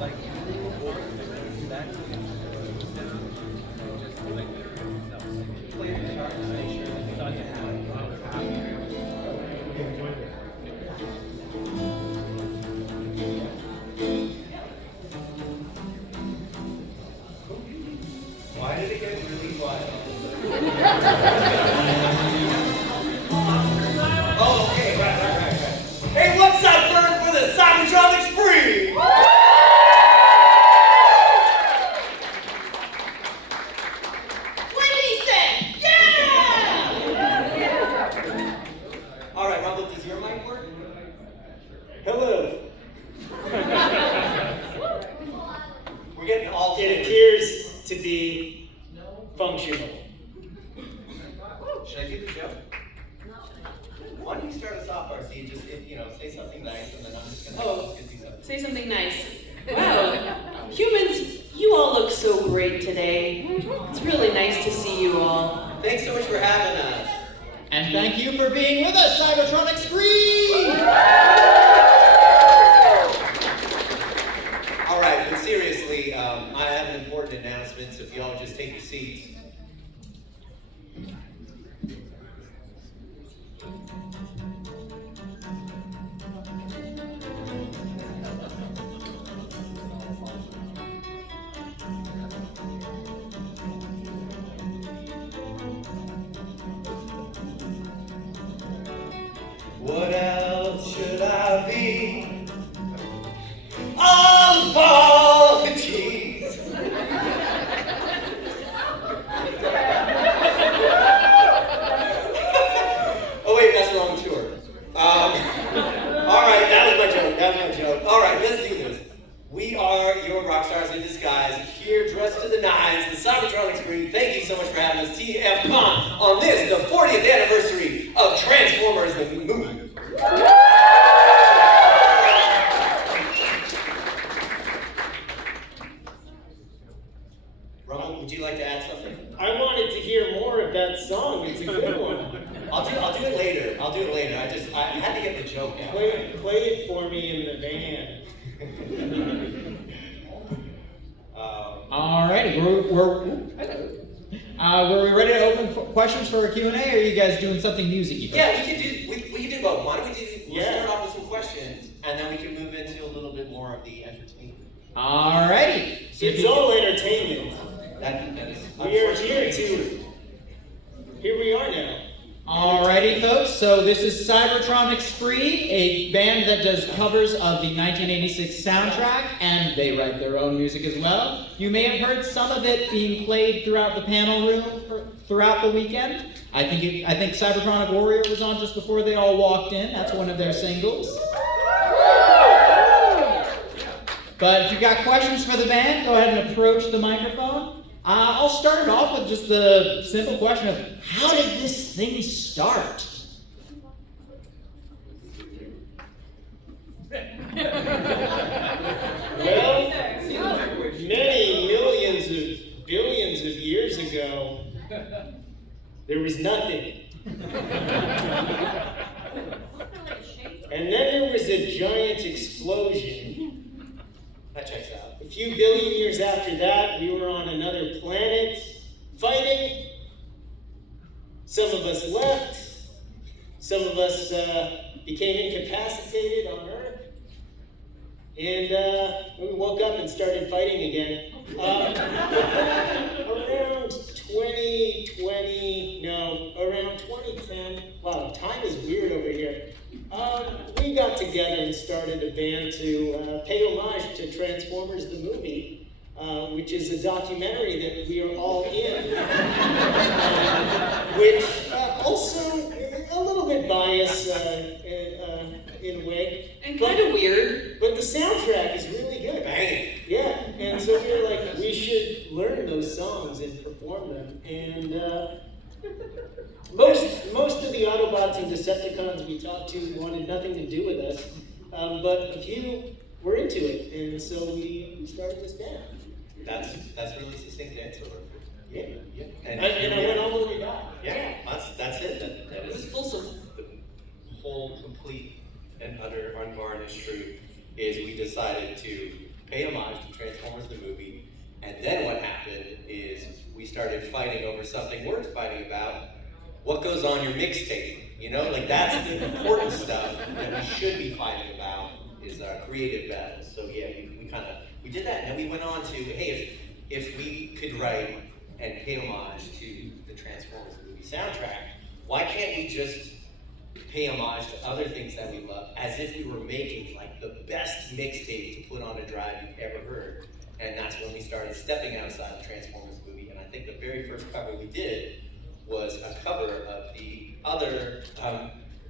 Why did it get really quiet? Oh, okay, right. Hey, what's up, bird, for the Cybertronic spree? What did he say? Yeah! All right, Robert, does your mic work? Hello. We're getting all It appears to be functional. Should I do the joke? Why don't you start us off, RC? Just, say something nice, and then I'm just gonna do something. Say something nice. Wow. Humans, you all look so great today. It's really nice to see you all. Thanks so much for having us. And thank you for being with us, Cybertronic Spree! All right, but seriously, I have an important announcement, so if y'all just take your seats. What else should I be? Apologies. Oh wait, that's the wrong tour. All right, that was my joke. All right, let's do this. We are your rock stars in disguise, here dressed to the nines, the Cybertronic spree. Thank you so much for having us, TFCON, on this, the 40th anniversary of Transformers the movie. Ron, would you like to add something? I wanted to hear more of that song. It's a good one. I'll do it later. I had to get the joke out. Play it for me in the van. Alrighty, were we ready to open questions for a Q&A, or are you guys doing something music-y? Yeah, we can do both. Why don't we'll Yeah. start off with some questions, and then we can move into a little bit more of the entertainment. Alrighty. So It's all entertainment. That is. We are here to. Here we are now. Alrighty, folks, so this is Cybertronic Spree, a band that does covers of the 1986 soundtrack, and they write their own music as well. You may have heard some of it being played throughout the panel room throughout the weekend. I think Cybertronic Warrior was on just before they all walked in. That's one of their singles. But if you've got questions for the band, go ahead and approach the microphone. I'll start it off with just the simple question of, how did this thing start? Well, many billions of years ago, there was nothing. And then there was a giant explosion. That checks out. A few billion years after that, we were on another planet fighting. Some of us left. Some of us became incapacitated on Earth. And we woke up and started fighting again. Around 2010. Wow, time is weird over here. We got together and started a band to pay homage to Transformers the movie, which is a documentary that we are all in, which also a little bit biased in a way. And kind of weird. But the soundtrack is really good. Bang! Yeah, and so we were like, we should learn those songs and perform them. And most of the Autobots and Decepticons we talked to wanted nothing to do with us, but a few were into it, and so we started this band. That's really succinct answer. Yeah. And I went all the way back. Yeah, that's it. That It was is fulsome. the whole complete and utter unvarnished truth is we decided to pay homage to Transformers the movie. And then what happened is we started fighting over something worth fighting about. What goes on your mixtape? You know, like that's the important stuff that we should be fighting about is our creative battles. So yeah, we did that, and then we went on to, hey, if we could write and pay homage to the Transformers movie soundtrack, why can't we just pay homage to other things that we love as if we were making like the best mixtape to put on a drive you've ever heard? And that's when we started stepping outside the Transformers movie. And I think the very first cover we did was a cover of the other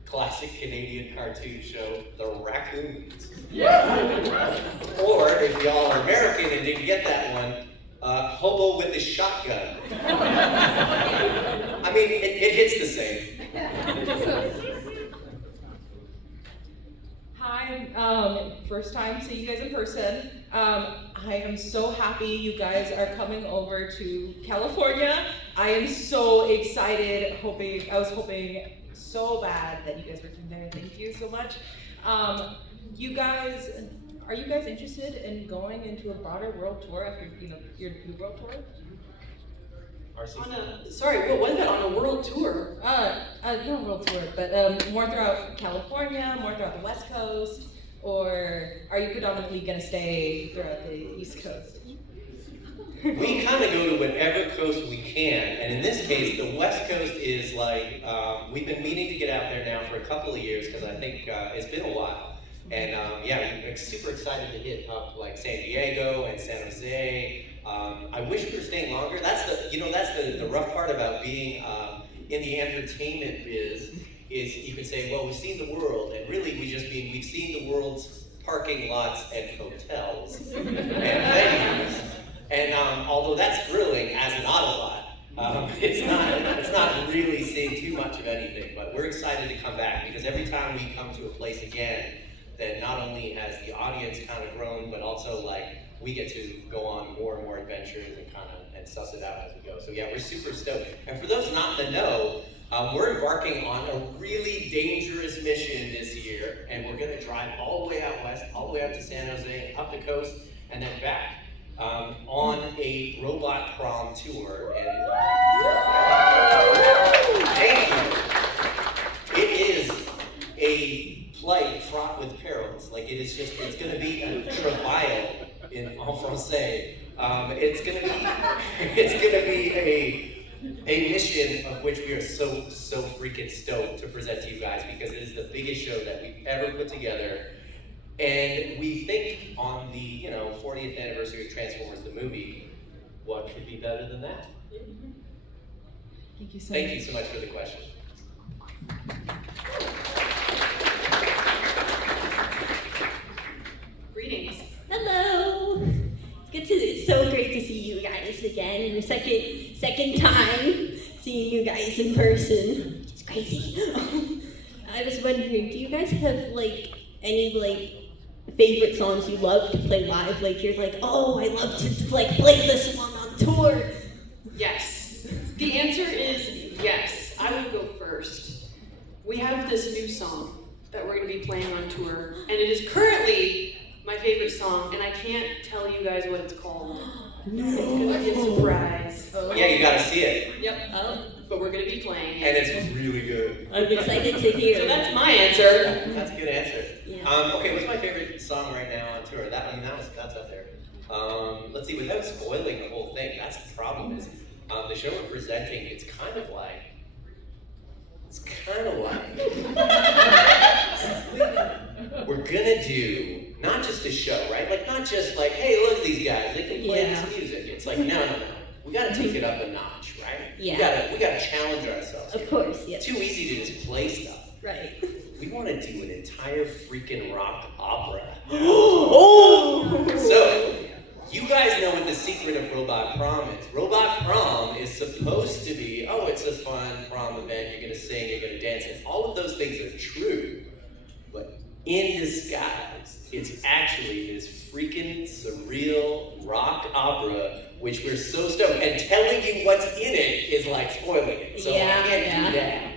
classic Canadian cartoon show, The Raccoons. Or, if y'all are American and didn't get that one, Hobo with the Shotgun. I mean, it hits the same. Hi, first time seeing you guys in person. I am so happy you guys are coming over to California. I am so excited, I was hoping so bad that you guys were from there. Thank you so much. Are you guys interested in going into a broader world tour after, your new world tour? Sorry, what was that, on a world tour? Not a world tour, but more throughout California, more throughout the West Coast, or are you predominantly gonna stay throughout the East Coast? We kind of go to whatever coast we can, and in this case, the West Coast is like, we've been meaning to get out there now for a couple of years, because I think it's been a while. And yeah, we're super excited to hit up like San Diego and San Jose. I wish we were staying longer. That's the rough part about being in the entertainment biz, is you can say, well, we've seen the world, and really we just mean we've seen the world's parking lots and hotels and venues. And although that's thrilling as an Autobot, it's not really seeing too much of anything. But we're excited to come back, because every time we come to a place again, then not only has the audience kind of grown, but also like we get to go on more and more adventures and suss it out as we go. So yeah, we're super stoked. And for those not to know, we're embarking on a really dangerous mission this year, and we're gonna drive all the way out west, all the way out to San Jose, up the coast, and then back on a robot prom tour. And thank you. It is a plight fraught with perils. Like it's gonna be a travail in en français. It's gonna be a mission of which we are so freaking stoked to present to you guys, because it is the biggest show that we've ever put together. And we think on the 40th anniversary of Transformers the movie, what could be better than that? Thank you so Thank you so much for the question. Greetings. Hello. It's so great to see you guys again, and the second time seeing you guys in person. It's crazy. I was wondering, do you guys have any favorite songs you love to play live? Like you're like, oh, I love to play this one on tour. Yes. The answer is yes. I will go first. We have this new song that we're going to be playing on tour, and it is currently my favorite song, and I can't tell you guys what it's called. No. It's going to be a surprise. Yeah, you gotta see it. Yep. But we're going to be playing it. And it's really good. I'm excited to hear. So that's my answer. That's a good answer. Yeah. Okay, what's my favorite song right now on tour? That's up there. Let's see, without spoiling the whole thing, that's the problem is, the show we're presenting, it's kind of like, we're gonna do not just a show, right? Like not just like, hey, look at these guys, they can play this music. It's like, no. We gotta take it up a notch, right? Yeah. We gotta challenge ourselves. Of course, yes. It's too easy to just play stuff. Right. We want to do an entire freaking rock opera. Oh! So, you guys know what the secret of Robot Prom is. Robot Prom is supposed to be, it's a fun prom event, you're going to sing, you're going to dance, and all of those things are true. But in disguise, it's actually this freaking surreal rock opera, which we're so stoked. And telling you what's in it is like spoiling it. So I can't do that.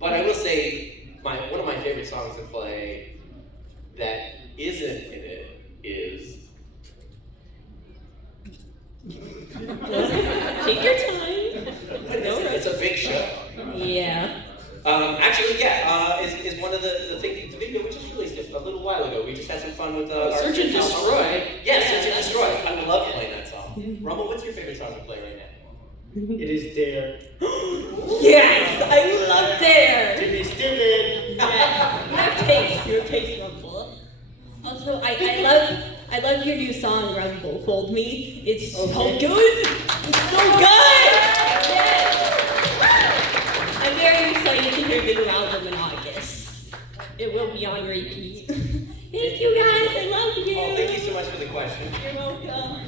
But I will say, one of my favorite songs to play that isn't in it is while ago. We just had some fun with our Search and friends. Destroy. Yeah, Search and Destroy. I love playing that song. Rumble, what's your favorite song to play right now? It is Dare. Yes, I love Dare. To be stupid. Yes, you have taste, Rumble. Also, I love your new song, Rumble. Fold Me. It's so Okay. good. It's so good. Yes. I'm very excited to hear the new album in August. It will be on repeat. Thank you guys. I love you. Oh, thank you so much for the question. You're welcome.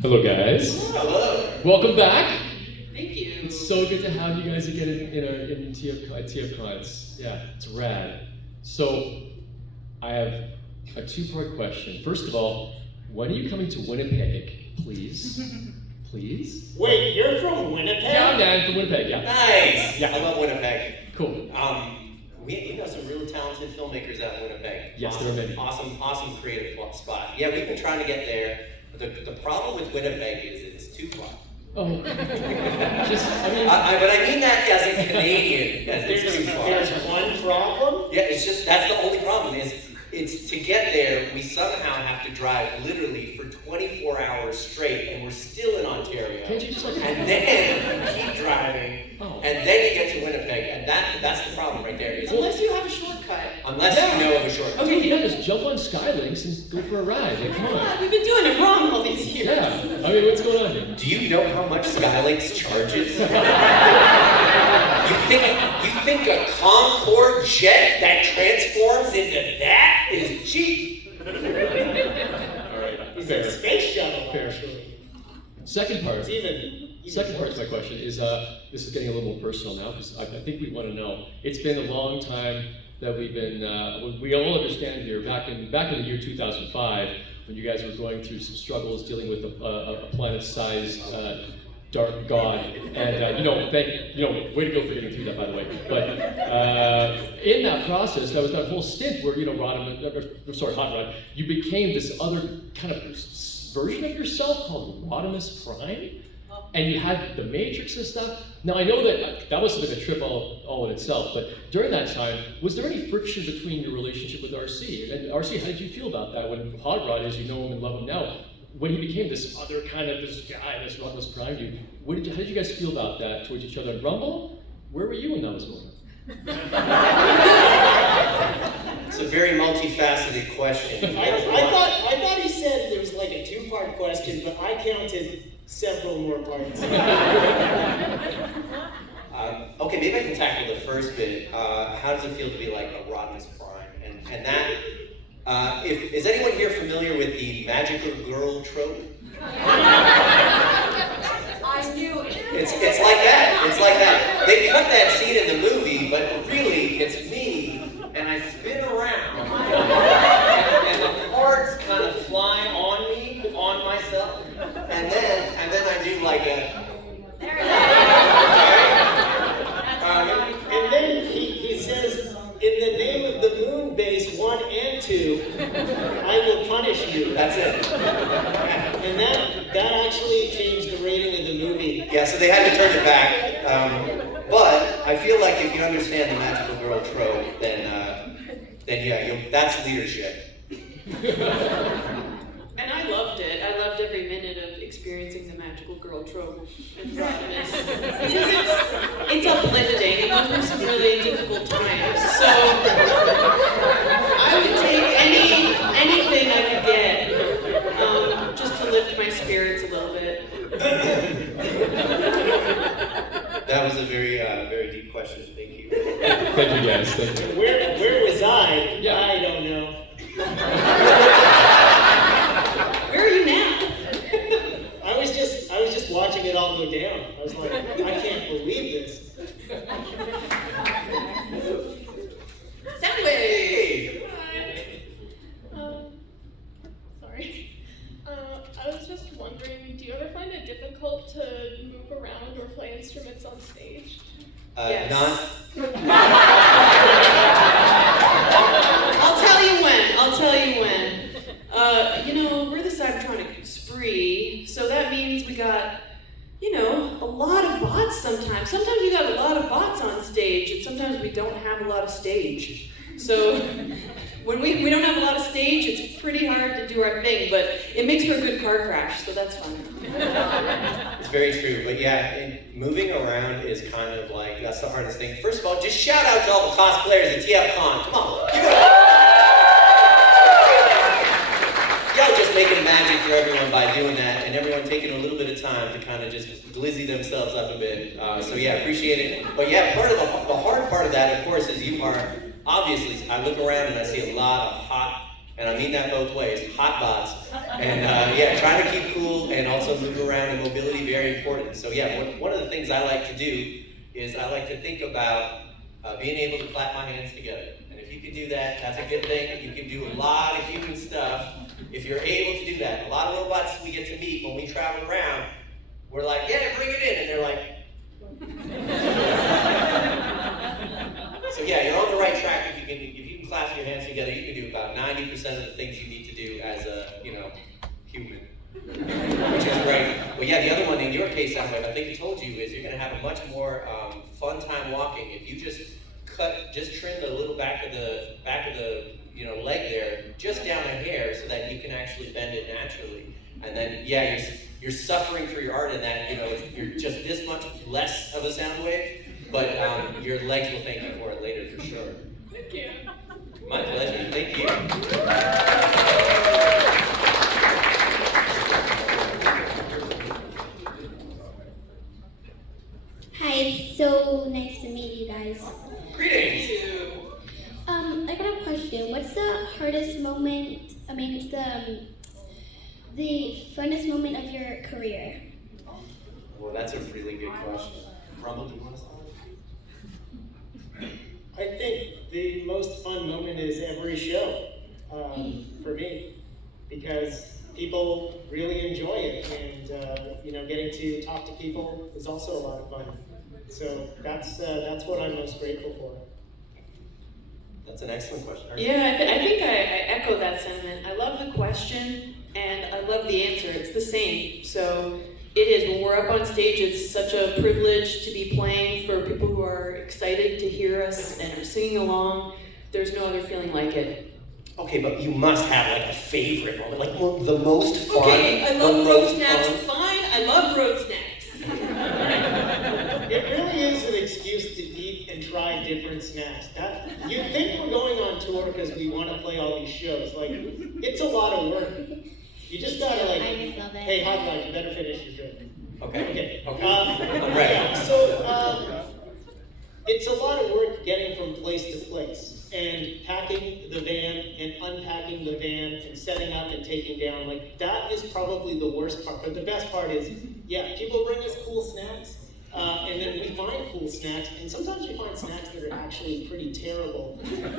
Hello, guys. Hello. Welcome back. Thank you. It's so good to have you guys again in TFCON. It's rad. So, I have a two-part question. First of all, when are you coming to Winnipeg, please? Please? Wait, you're from Winnipeg? Yeah, man, from Winnipeg, yeah. Nice. Yeah. I love Winnipeg. Cool. We know some really talented filmmakers out in Winnipeg. Yes, there are many. Awesome creative spot. Yeah, we've been trying to get there. The problem with Winnipeg is it's too far. Oh. But I mean... But I mean that as a Canadian, as it's too far. There's one problem? Yeah, it's just, that's the only problem is, it's to get there, we somehow have to drive literally for 24 hours straight, and we're still in Ontario. Can't you just like... And then keep driving, and then you get to Winnipeg, and that's the problem right there. Is Unless you have a shortcut. unless you know of a shortcut. Okay, you know, just jump on Skylinks and go for a ride. Like, come on. We've been doing it wrong all these years. Yeah. I mean, what's going on here? Do you know how much Skylinks charges? You think a Concorde jet that transforms into that is cheap? Alright, It's fair. a space shuttle, Fair. actually. Second part. It's even Second part to my question is, this is getting a little more personal now, because I think we want to know. It's been a long time that we've been, we all understand here, back in the year 2005, when you guys were going through some struggles dealing with a planet-sized dark god, and way to go for getting through that, by the way. But in that process, that was that whole stint where Hot Rod, you became this other kind of version of yourself called Rodimus Prime, and you had the Matrix and stuff. Now I know that must have been a trip all in itself, but during that time, was there any friction between your relationship with RC? And RC, how did you feel about that when Hot Rod, as you know him and love him now, when he became this other kind of this guy, this Rodimus Prime dude? How did you guys feel about that towards each other? And Rumble, where were you when that was going on? It's a very multifaceted question. I thought he said there was like a two-part question, but I counted several more parts. Okay, maybe I can tackle the first bit. How does it feel to be like a Rodimus Prime? And that, is anyone here familiar with the magical girl trope? I knew it. It's like that. It's like that. They cut that scene in the movie, but really, it's me, and I spin around, and the cards kind of fly on me, on myself, and then I do like a. And then he says, in the name of the moon base 1 and 2, I will punish you. That's it. And that actually changed the rating of the movie. Yeah, so they had to turn it back. But I feel like if you understand the magical girl trope, then yeah, that's leadership. And I loved it. I loved every minute of experiencing the magical girl trope and Rodimus. Because it's uplifting, and those were some really difficult times. So I would take anything I could get just to lift my spirits a little bit. That was a very, very deep question. Thank you. Thank you guys, thank you. Where was I? Yeah. I don't know. Where are you now? I was just watching it all go down. I was like, I can't believe this. Hey! Sorry. I was just wondering, do you ever find it difficult to move around or play instruments on stage? Yes. Not. I'll tell you when. We're the Cybertronic spree, so that means we got, a lot of bots sometimes. Sometimes you got a lot of bots on stage. have a lot of stage. So when we don't have a lot of stage, it's pretty hard to do our thing, but it makes for a good car crash, so that's fun. It's very true, but yeah, moving around is kind of like, that's the hardest thing. First of all, just shout out to all the cosplayers at TFCON. Come on, give it up. Y'all just making magic for everyone by doing that, and everyone taking a little bit of time to kind of just glizzy themselves up a bit. So yeah, appreciate it. But yeah, part of the hard part of that, of course, is you are, obviously, I look around and I see a lot of hot, and I mean that both ways, hot bots. And yeah, trying to keep cool and also move around, and mobility, very important. So yeah, one of the things I like to do is I like to think about being able to clap my hands together. And if you can do that, that's a good thing. You can do a lot of human stuff if you're able to do that. A lot of robots we get to meet when we travel around, we're like, yeah, bring it in, and they're like, so yeah, you're on the right track if you can clasp your hands together. You can do about 90% of the things you need to do as a, human, which is great. But yeah, the other one in your case, I think I told you, is you're going to have a much more fun time walking if you just trim the little back of the leg there, just down a hair, so that you can actually bend it naturally. And then yeah, you're suffering for your art in that you're just this much less of a sound wave, but your legs will thank you for it later for sure. Thank you. My pleasure. Thank you. Hi, it's so nice to meet you guys. Greetings. I got a question. What's the hardest moment, the funnest moment of your career? Well, that's a really good question. Rumble, do you want to start? I think the most fun moment is every show for me, because people really enjoy it, and getting to talk to people is also a lot of fun. So that's what I'm most grateful for. That's an excellent question. Yeah, I think I echo that sentiment. I love the question, and I love the answer. It's the same. So it is, when we're up on stage, it's such a privilege to be playing for people who are excited to hear us and are singing along. There's no other feeling like it. Okay, but you must have like a favorite moment, like the most fun. Okay, I love road snacks. Fine, I love road snacks. It really is an excuse to eat and try different snacks. You think we're going on tour because we want to play all these shows. Like, it's a lot of work. You just gotta I just love it. hey, hot dog, you better finish your drink. Okay. Okay. I'm ready. So, it's a lot of work getting from place to place, and packing the van and unpacking the van and setting up and taking down. Like, that is probably the worst part. But the best part is, yeah, people bring us cool snacks, and then we find cool snacks, and sometimes we find snacks that are actually pretty terrible. And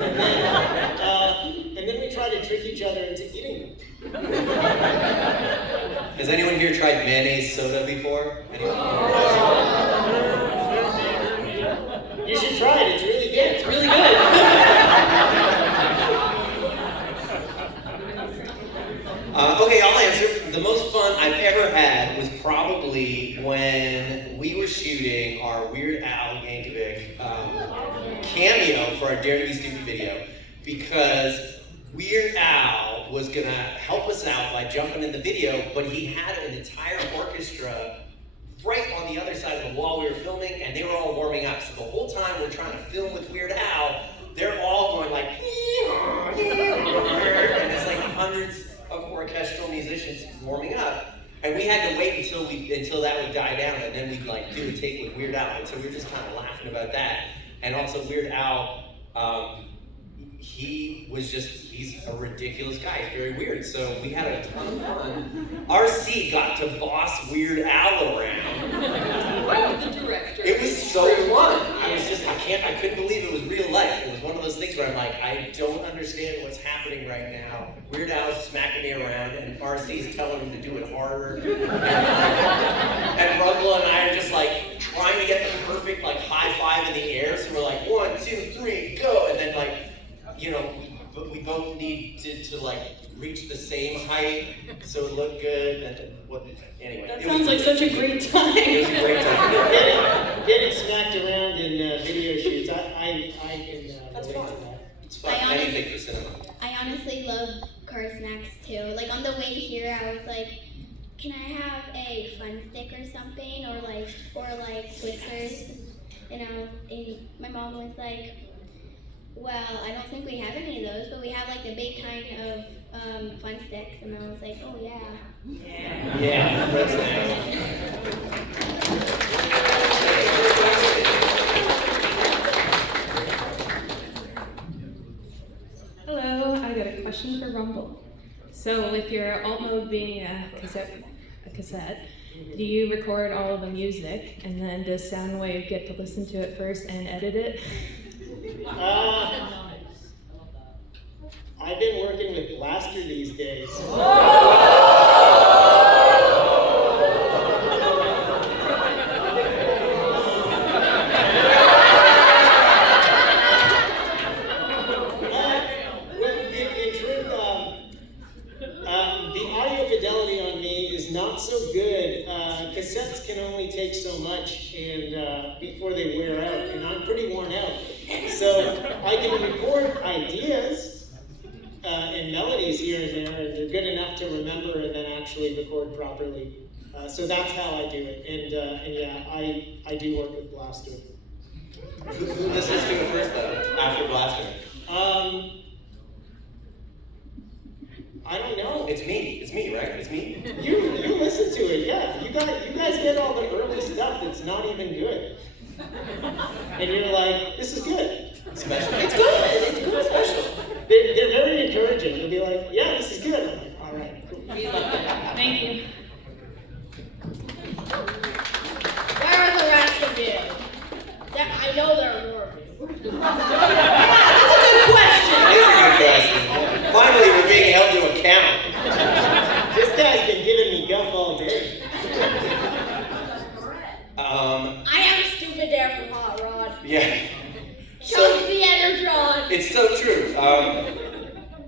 then we try to trick each other into eating them. Has anyone here tried mayonnaise soda before? Anyone? You should try it, it's really good. It's really good. Okay, I'll answer. The most fun I've ever had was probably when we were shooting our Weird Al Yankovic cameo for our Dare to Be Stupid video, because Weird Al was gonna help us out by jumping in the video, but he had an entire orchestra right on the other side of the wall we were filming, and they were all warming up. So the whole time we're trying to film with Weird Al, they're all going like, and it's like hundreds of orchestral musicians warming up. And we had to wait until that would die down, and then we'd like do a take with Weird Al. And so we were just kind of laughing about that. And also Weird Al, he's a ridiculous guy. He's very weird. So we had a ton of fun. RC got to boss Weird Al around. I was the director. It was so fun. I couldn't believe it was real life. It was one of those things where I'm like, I don't understand what's happening right now. Weird Al's smacking me around, and RC's telling him to do it harder. And Ruggla and I are just like trying to get the perfect like high five in the air. So we're like 1, 2, 3, go, and then like, we both need to like reach the same height so it looked good. Anyway. That sounds like such a great time. It was a great time. Getting smacked around in video shoots, I can That's relate fine. to that. It's fun. I honestly- Anything for cinema. I honestly love car snacks too. Like on the way here, I was like, can I have a fun stick or something, or like Twisters? And my mom was like, well, I don't think we have any of those, but we have like the big kind of fun sticks. And I was like, oh yeah. Yeah, that's nice. Hello, I got a question for Rumble. So with your alt mode being a cassette, do you record all of the music and then does Soundwave get to listen to it first and edit it? I've been working with Blaster these days. In truth, the audio fidelity on me is not so good. Cassettes can only take so much and before they wear out, and I'm pretty worn out. So I can record ideas and melodies here and there, and they're good enough to remember and then actually record properly. So that's how I do it. And yeah, I do work with Blaster. Who listens to it first though? After Blaster? I don't know. It's me, right? It's me. You listen to it, yeah. You guys get all the early stuff that's not even good. And you're like, this is good. It's special. It's good. It's good. Special. They're very encouraging. They'll be like, yeah, this is good. I'm like, all right, cool. We love it. Thank you. Where are the rest of you? I know there are more of you. That's a good question. That's a good question. Finally, we're being held to account. This guy's been giving me guff all day. I am stupid there from Hot Rod. Yeah. Chunk the Energon. It's so true.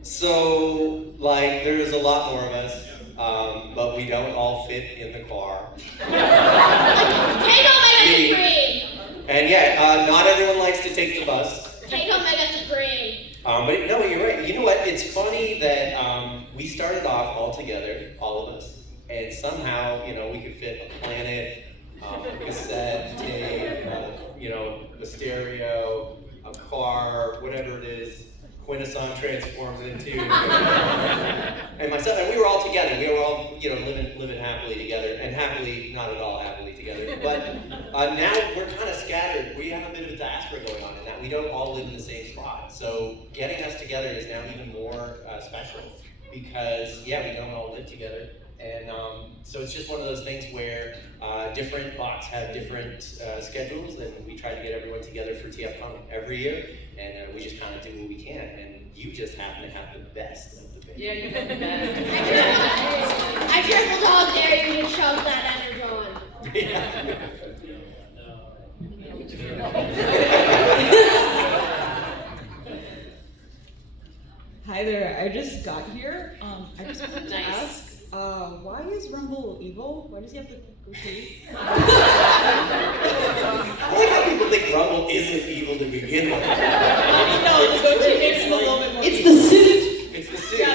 So, like, there's a lot more of us, but we don't all fit in the car. Take Omega Supreme. And yeah, not everyone likes to take the bus. Take Omega Supreme. But no, you're right. You know what? It's funny that we started off all together, all of us, and somehow, we could fit a planet, a cassette, tape, a stereo, a car, whatever it is. Quintesson transforms into, and myself, and we were all together. We were all, living happily together, and happily, not at all happily together. But now we're kind of scattered. We have a bit of a diaspora going on in that we don't all live in the same spot. So getting us together is now even more special because, yeah, we don't all live together. And so it's just one of those things where different bots have different schedules, and we try to get everyone together for TFCON every year, and we just kind of do what we can. And you just happen to have the best of the band. Yeah, you have the best. I triple dog dare you to shove that Energon. Yeah. Hi there, I just got here. I just wanted to Nice. ask, why is Rumble evil? Why does he have the goatee? I like how people think Rumble isn't evil to begin with. No, the goatee makes him a little bit more It's the suit. It's the suit.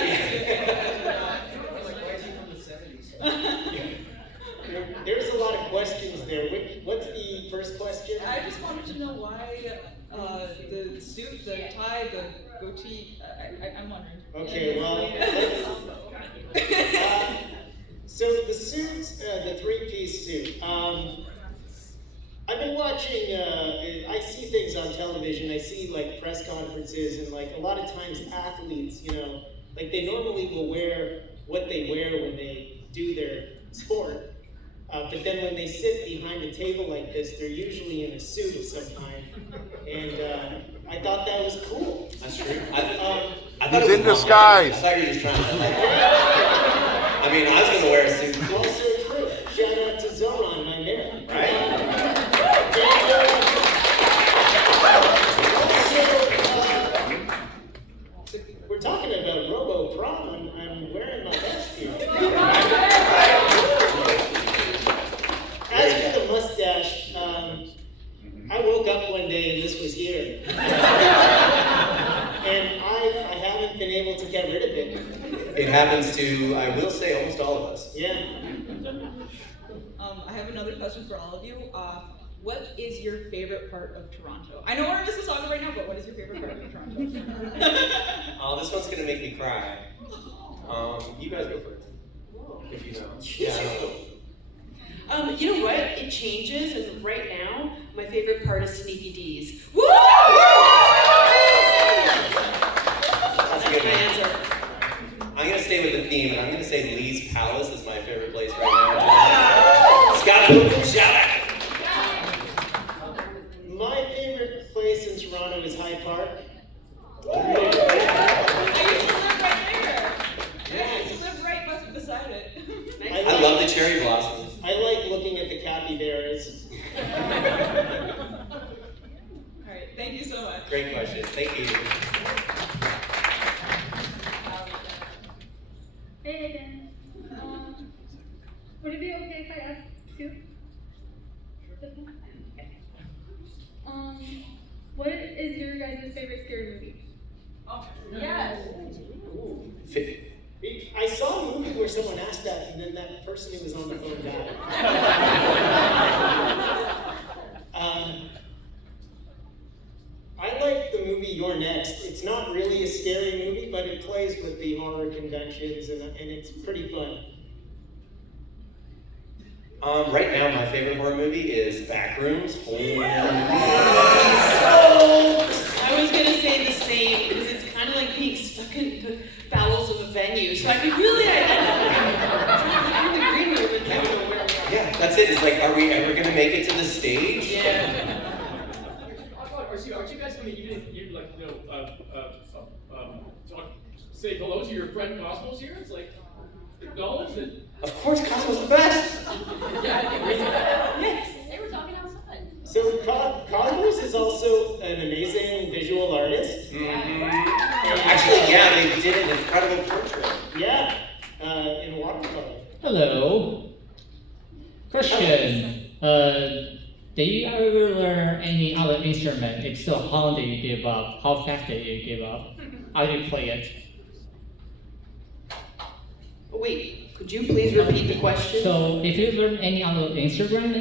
There's a lot of questions there. What's the first question? I just wanted to know why the suit, the tie, the goatee, I'm wondering. Okay, well, so the suit, the three-piece suit. I've been watching, I see things on television, I see like press conferences, and like a lot of times athletes, like they normally will wear what they wear when they do their sport. But then when they sit behind a table like this, they're usually in a suit of some kind. And I thought that was cool. That's true. I thought He's it was in disguise. I thought you were just trying to. I mean, I was going to wear a suit. It's also true. Shout out to Zoran, my mayor. Right? We're talking about Robo Prom. I'm wearing my vest here. As for the mustache, I woke up one day and this was here. It happens to, I will say, almost all of us. Yeah. I have another question for all of you. What is your favorite part of Toronto? I know we're in Mississauga right now, but what is your favorite part of Toronto? Oh, this one's gonna make me cry. You guys go first. If you know. Yeah, I don't know. You know what? It changes, and right now, my favorite part is Sneaky D's. Woo! That's a good my one. answer. I'm gonna stay with the theme, and I'm gonna say Lee's Palace is my favorite place right now. Scott, shout out! My favorite place in Toronto is Hyde Park. I used to live right there. Yeah, I used to live right beside it. I love the cherry blossoms. I like looking at the capybaras. All right, thank you so much. Great question. Thank you. Hey again. Would it be okay if I ask two? Okay. What is your guys' favorite scary movie? Yes. I saw a movie where someone asked that, and then that person who was on the phone died. I like the movie You're Next. It's not really a scary movie, but it plays with the horror conventions, and it's pretty fun. Right now, my favorite horror movie is Backrooms. I was gonna say the same, because it's kind of like being stuck in the bowels of a venue, so I could really identify. You're in the green room and never know where we are. Yeah, that's it. It's like, are we ever gonna make it to the stage? Yeah. Aren't you guys gonna say hello to your friend Cosmos here? It's like acknowledge that. Of course, Cosmo's the best. Yes. They were talking outside. So Cosmos is also an amazing visual artist. Actually, yeah, they did an incredible portrait. Yeah, in watercolor. Hello. Question. Did you ever learn any other instrument? If so, how long did you give up? How fast did you give up? How did you play it? Wait, could you please repeat the question? So, if you learn any other instrument,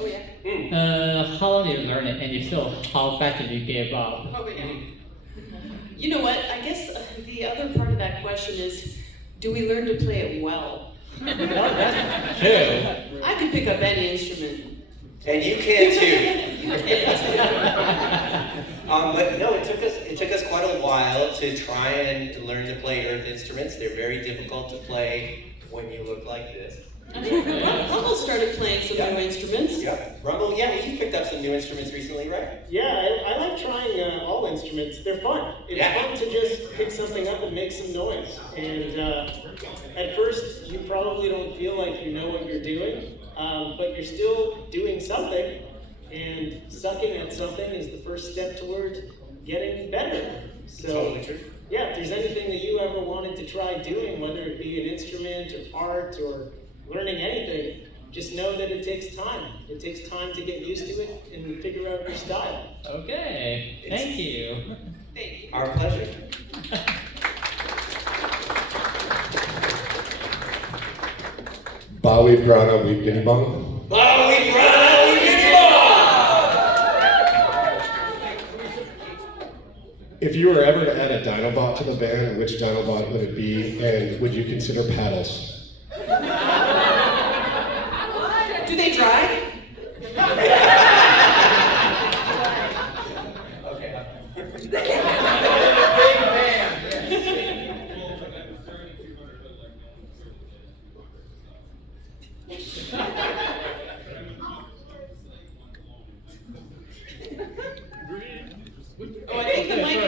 Oh yeah. how long did you learn it? And if so, how fast did you give up? Oh yeah. You know what? I guess the other part of that question is, do we learn to play it well? True. I could pick up any instrument. And you can too. You can too. But no, it took us quite a while to try and learn to play earth instruments. They're very difficult to play when you look like this. Rumble started playing some new instruments. Yep. Rumble, yeah, well, you've picked up some new instruments recently, right? Yeah, I like trying all instruments. They're fun. It's fun to just pick something up and make some noise. And at first, you probably don't feel like you know what you're doing, but you're still doing something. And sucking at something is the first step towards getting better. So, totally true. Yeah, if there's anything that you ever wanted to try doing, whether it be an instrument or art or learning anything, just know that it takes time. It takes time to get used to it and figure out your style. Okay, thank you. Thank you. Our pleasure. Bawi Grana Wibginibang. Bawi Grana Wibginibang! If you were ever to add a Dinobot to the band, which Dinobot would it be, and would you consider paddles? Do they drive? Oh, I think the mic.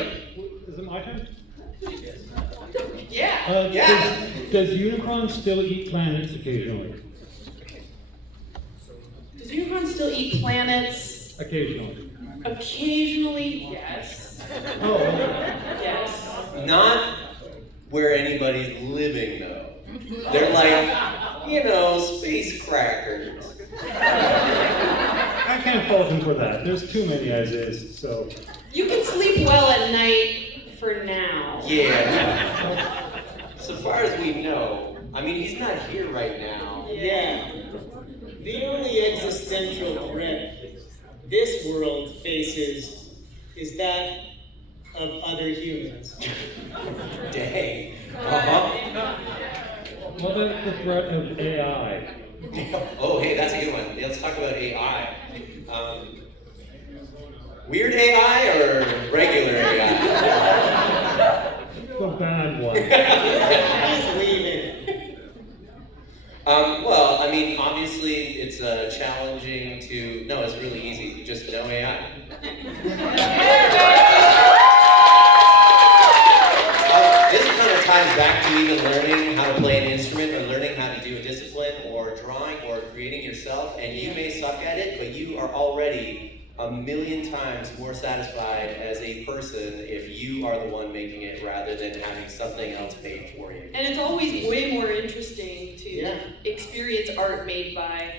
Is it my turn? Yeah. Does Unicron still eat planets occasionally? Does Unicron still eat planets? Occasionally. Occasionally, yes. Oh, okay. Yes. Not where anybody's living, though. They're like, space crackers. I can't fault him for that. There's too many as is, so. You can sleep well at night for now. Yeah. So far as we know, I mean, he's not here right now. Yeah. The only existential threat this world faces is that of other humans. Dang. What about the threat of AI? Oh, hey, that's a good one. Yeah, let's talk about AI. Weird AI or regular AI? The bad one. He's leaving. Well, I mean, obviously, it's challenging to. No, it's really easy. Just no AI. This kind of ties back to even learning how to play an instrument, or learning how to do a discipline, or drawing, or creating yourself. And you may suck at it, but you are already a million times more satisfied as a person if you are the one making it rather than having something else made for you. And it's always way more interesting to experience art made by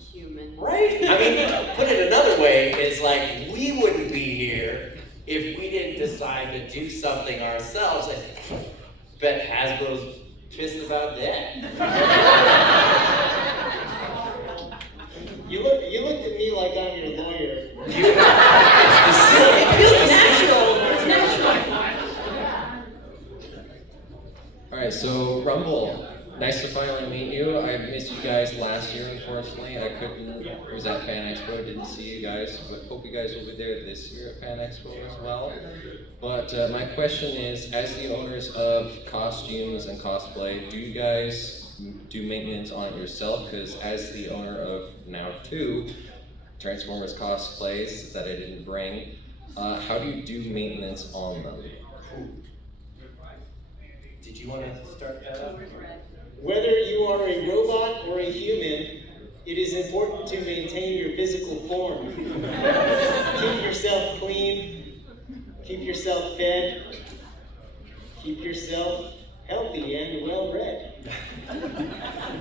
humans. Right? I mean, put it another way, is like, we wouldn't be here if we didn't decide to do something ourselves. And bet Hasbro's pissed about that. You looked at me like I'm your lawyer. It feels natural. It's natural. Alright, so Rumble, nice to finally meet you. I missed you guys last year, unfortunately. I was at Fan Expo, didn't see you guys, but hope you guys will be there this year at Fan Expo as well. But my question is, as the owners of costumes and cosplay, do you guys do maintenance on it yourself? Because as the owner of now 2 Transformers cosplays that I didn't bring, how do you do maintenance on them? Did you want to start that up? Whether you are a robot or a human, it is important to maintain your physical form. Keep yourself clean, keep yourself fed, keep yourself healthy and well-read.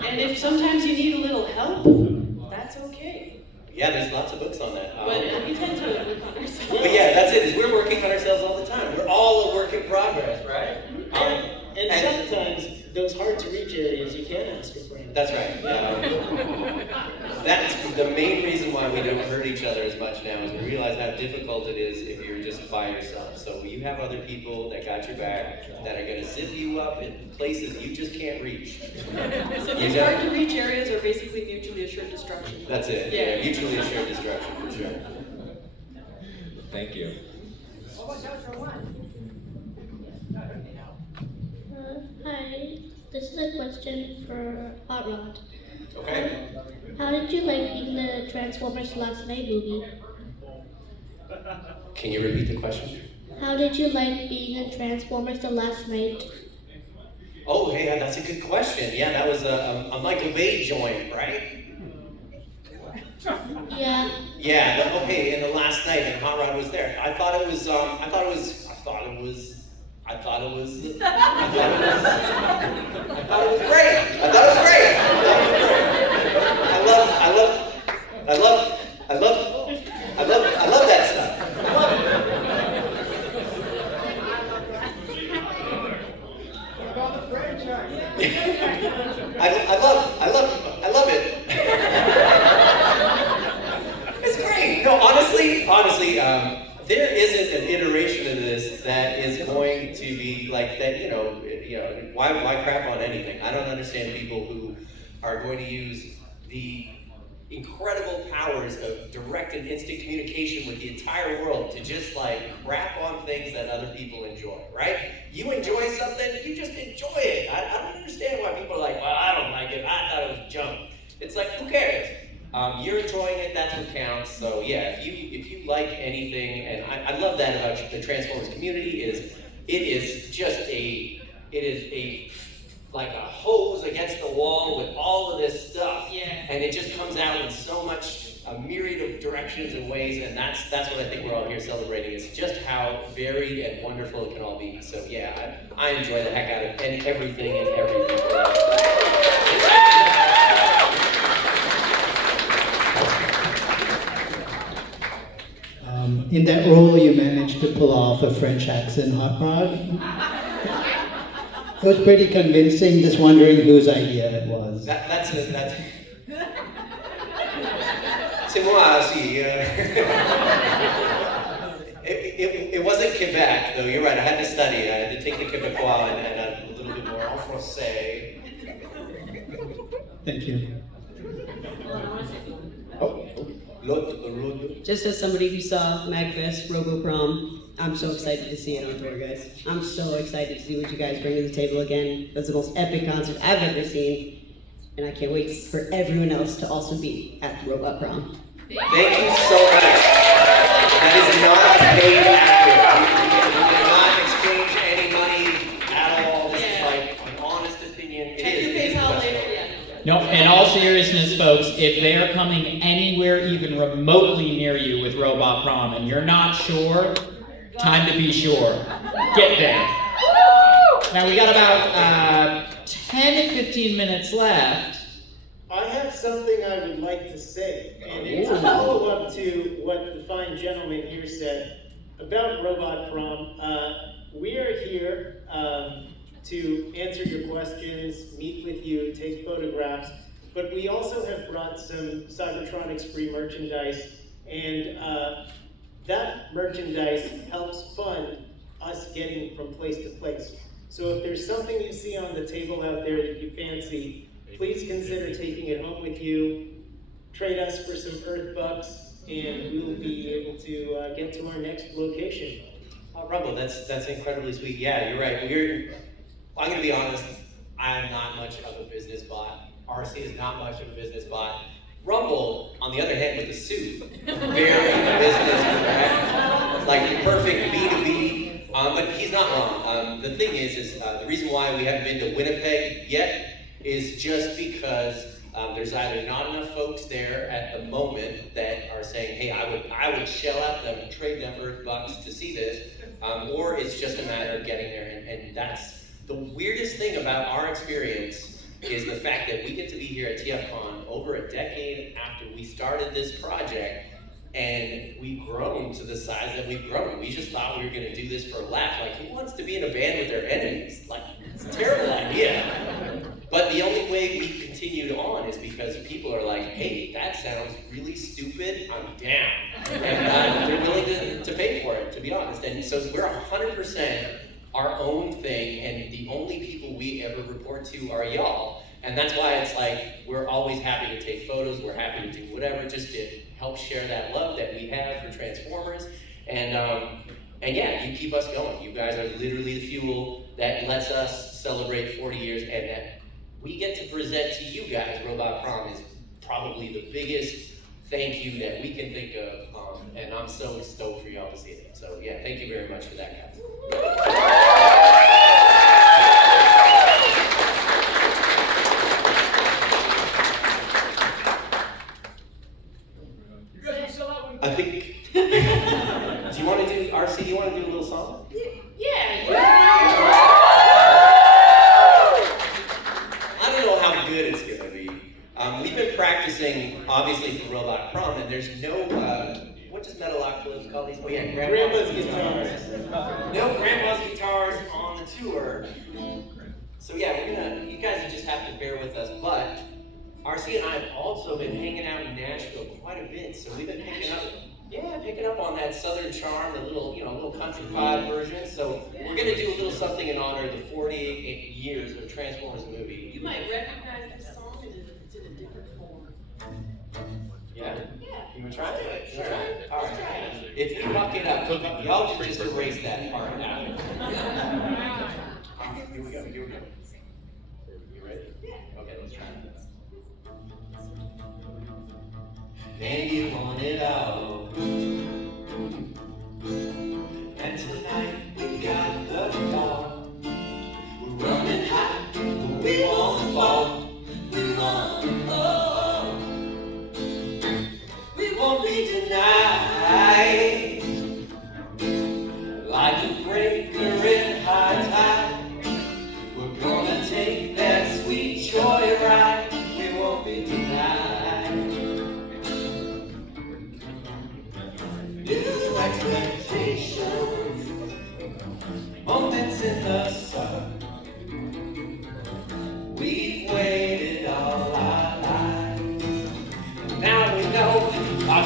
And if sometimes you need a little help, that's okay. Yeah, there's lots of books on that. But we tend to work on ourselves. But yeah, that's it. Is we're working on ourselves all the time. We're all a work in progress, right? And sometimes those hard-to-reach areas you can ask a friend. That's right. That's the main reason why we don't hurt each other as much now, is we realize how difficult it is if you're just by yourself. So you have other people that got your back, that are going to zip you up in places you just can't reach. So these hard-to-reach areas are basically mutually assured destruction. That's it. Yeah, mutually assured destruction for sure. Thank you. Hi, this is a question for Hot Rod. Okay. How did you like being the Transformers Last Night movie? Can you repeat the question? How did you like being in Transformers The Last Night? Oh, hey, that's a good question. Yeah, that was a Michael Bay joint, right? Yeah. Yeah. Okay, and the last night, and Hot Rod was there. I thought it was great. I love that stuff. I love it. It's great. No, honestly, there isn't an iteration of this that is going to be like that. Why crap on anything? I don't understand people who are going to use the incredible powers of direct and instant communication with the entire world to just like crap on things that other people enjoy, right? You enjoy something, you just enjoy it. I don't understand why people are like, well, I don't like it, I thought it was junk. It's like, who cares? You're enjoying it, that's what counts. So yeah, if you like anything, and I love that about the Transformers community, it is like a hose against the wall with all of this stuff. Yeah. And it just comes out in so much, a myriad of directions and ways, and that's what I think we're all here celebrating, is just how varied and wonderful it can all be. So yeah, I enjoy the heck out of everything and everything. In that role, you managed to pull off a French accent, Hot Rod. It was pretty convincing, just wondering whose idea it was. That's C'est moi aussi. It wasn't Quebec, though. You're right. I had to study. I had to take the Quebecois and a little bit more en français. Thank you. Just as somebody who saw Magfest Robo Prom, I'm so excited to see it on tour, guys. I'm so excited to see what you guys bring to the table again. That's the most epic concert I've ever seen, and I can't wait for everyone else to also be at the Robot Prom. Thank you so much. That is not paid active. We did not exchange any money at all. This is like an honest opinion. It Check is. your PayPal later, yeah. No, in all seriousness, folks, if they're coming anywhere even remotely near you with Robot Prom and you're not sure, time to be sure. Get there. Now we got about 10 to 15 minutes left. I have something I would like to say, and it's a follow-up to what the fine gentleman here said about Robot Prom. We are here to answer your questions, meet with you, take photographs, but we also have brought some Cybertronic Spree merchandise, and that merchandise helps fund us getting from place to place. So if there's something you see on the table out there that you fancy, please consider taking it home with you, trade us for some Earth bucks, and we'll be able to get to our next location. Oh, Rumble, that's incredibly sweet. Yeah, you're right. I'm going to be honest, I'm not much of a business bot. RC is not much of a business bot. Rumble, on the other hand, with the suit, very business correct, like perfect B2B, but he's not wrong. The thing is the reason why we haven't been to Winnipeg yet is just because there's either not enough folks there at the moment that are saying, hey, I would shell out them and trade them Earth bucks to see this, or it's just a matter of getting there, and that's the weirdest thing about our experience is the fact that we get to be here at TFCON over a decade after we started this project, and we've grown to the size that we've grown. We just thought we were going to do this for a laugh. Like, who wants to be in a band with their enemies? Like, it's a terrible idea. But the only way we've continued on is because people are like, hey, that sounds really stupid, I'm down. And they're willing to pay for it, to be honest. And so we're 100% our own thing, and the only people we ever report to are y'all. And that's why it's like, we're always happy to take photos, we're happy to do whatever, just to help share that love that we have for Transformers. And yeah, you keep us going. You guys are literally the fuel that lets us celebrate 40 years, and that we get to present to you guys. Robot Prom is probably the biggest thank you that we can think of, and I'm so stoked for y'all to see it. So yeah, thank you very much for that, guys. I think. Do you want to do RC? Do you want to do a little song? Yeah. I don't know how good it's gonna be. We've been practicing, obviously, for Robot Prom, and there's no. What does Metalocalypse call these? Oh yeah, Grandpa's guitars. No Grandpa's guitars on the tour. So yeah, you guys just have to bear with us. But RC and I have also been hanging out in Nashville quite a bit, so we've been picking up on that Southern charm, the little countrified version. So we're gonna do a little something in honor of the 48 years of Transformers movie. You might recognize this song, it's in a different form. Yeah? Yeah. You wanna try it? Sure. All right. If you muck it up, y'all just erase that part out. Here we go. You ready? Yeah. Okay, let's try it. And you want it all. And tonight we got the ball. We're running high, but we won't fall. We won't be denied. Like a breaker in high tide, we're gonna take that sweet joy ride. We won't be denied. New expectations, moments in the sun.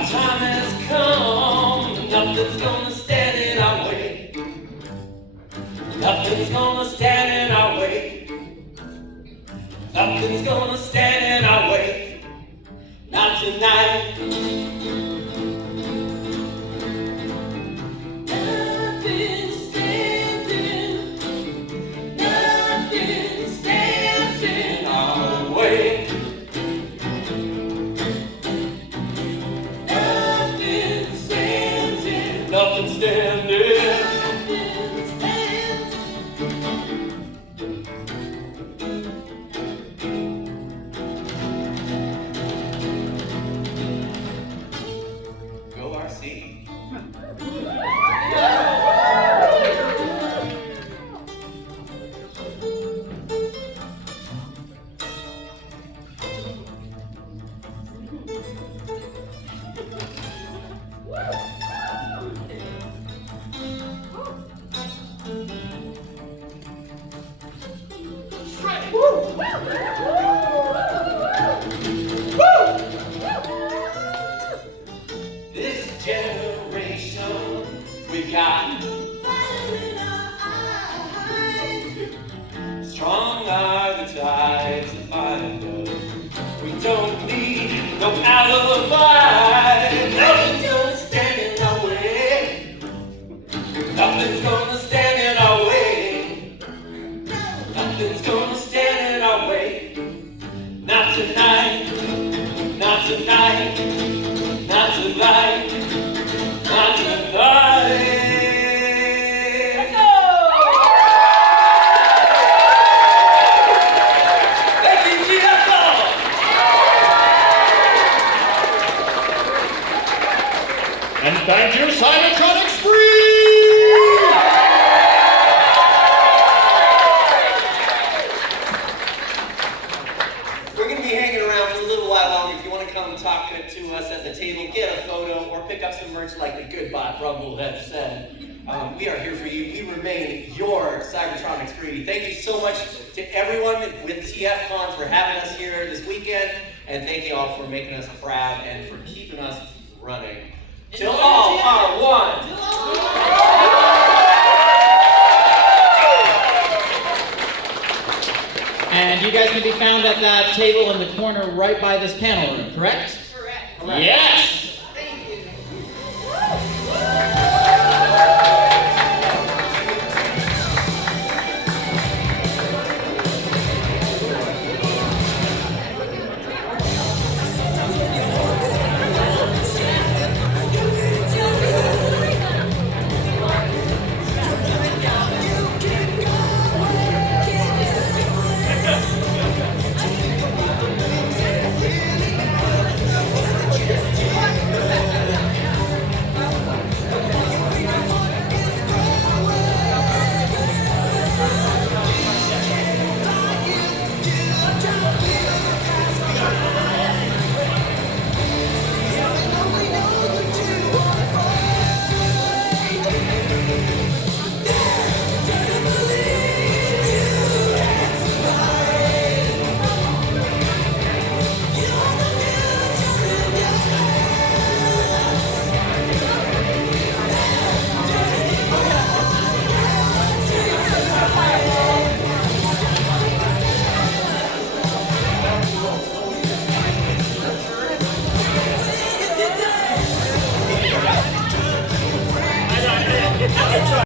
time has come, nothing's gonna stand in our way. Nothing's gonna stand in our way. Nothing's gonna stand in our way. Not tonight. Nothing's standing. Nothing stands in our way. Nothing stands in. Nothing standing. Go RC. This generation, we got fire in our eyes. Strong are the tides that bind us. We don't need no alibi. Nothing's gonna stand in our way. Nothing's gonna stand in our way. Nothing's gonna stand in our way. Not tonight. Not tonight. Not tonight. Not tonight. Thank you, TFCON. And thank you, Cybertronic Spree! We're going to be hanging around for a little while longer. If you want to come talk to us at the table, get a photo, or pick up some merch like the Goodbye Rumble has said. We are here for you. We remain your Cybertronic Spree. Thank you so much to everyone with TFCON for having us here this weekend, and thank you all for making us proud and for keeping us running. Till all are one. And you guys can be found at that table in the corner right by this panel room, correct? Correct. Yes!